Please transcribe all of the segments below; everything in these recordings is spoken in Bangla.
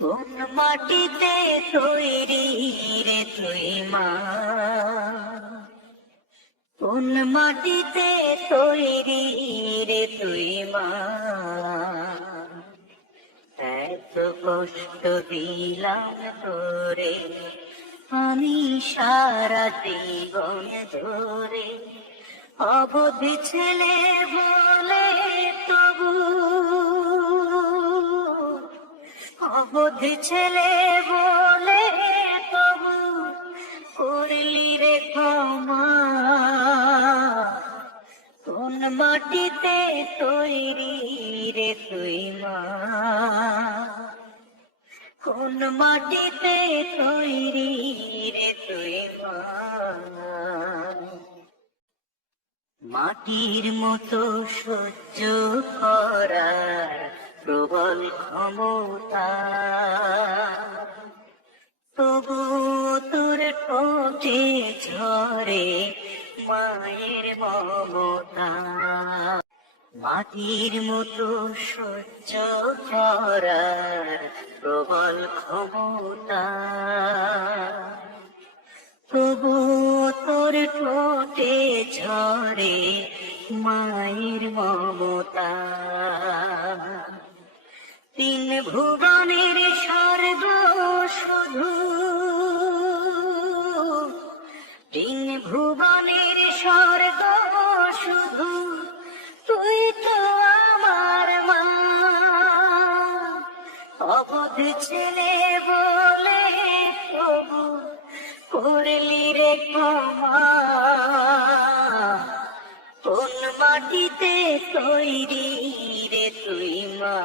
কোন মাটিতে তৈরি রে তুই মা, কোন মাটিতে তৈরি রে তুই মা, এত কষ্ট দিলাম তোরে আমি সারা জীবন ধরে, অবধি ছেলে বলে তবু, অবধি ছেলে বলে তবু করলি রে ক্ষমা। কোন মাটিতে তৈরি রে তুই মা, কোন মাটিতে তৈরি রে তুই মা। মাটির মতো সহ্য করার প্রবল ক্ষমতা, তবু তোর ঠোঁটে ঝরে মায়ের মমতা। মাটির মতো সহ্য করার প্রবল ক্ষমতা, তবু তোর ঠোঁটে ঝরে মায়ের মমতা। তিন ভুবনের স্বর্গ শুধু, তিন ভুবনের স্বর্গ শুধু তুই তো আমার মা। অবধি ছেলে বলে তবু করলি রে ক্ষমা। কোন মাটিতে তৈরি রে তুই মা,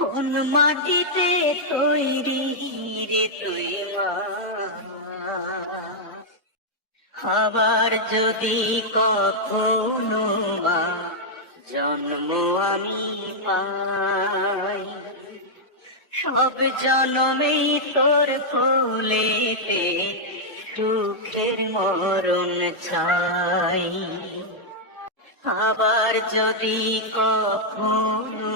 কোন মাটিতে তৈরি রে তুই মা। আবার যদি কখনো মা জন্ম আমি পাই, সব জন্মেই তোর কোলেতে সুখের মরণ চাই। আবার যদি কখনো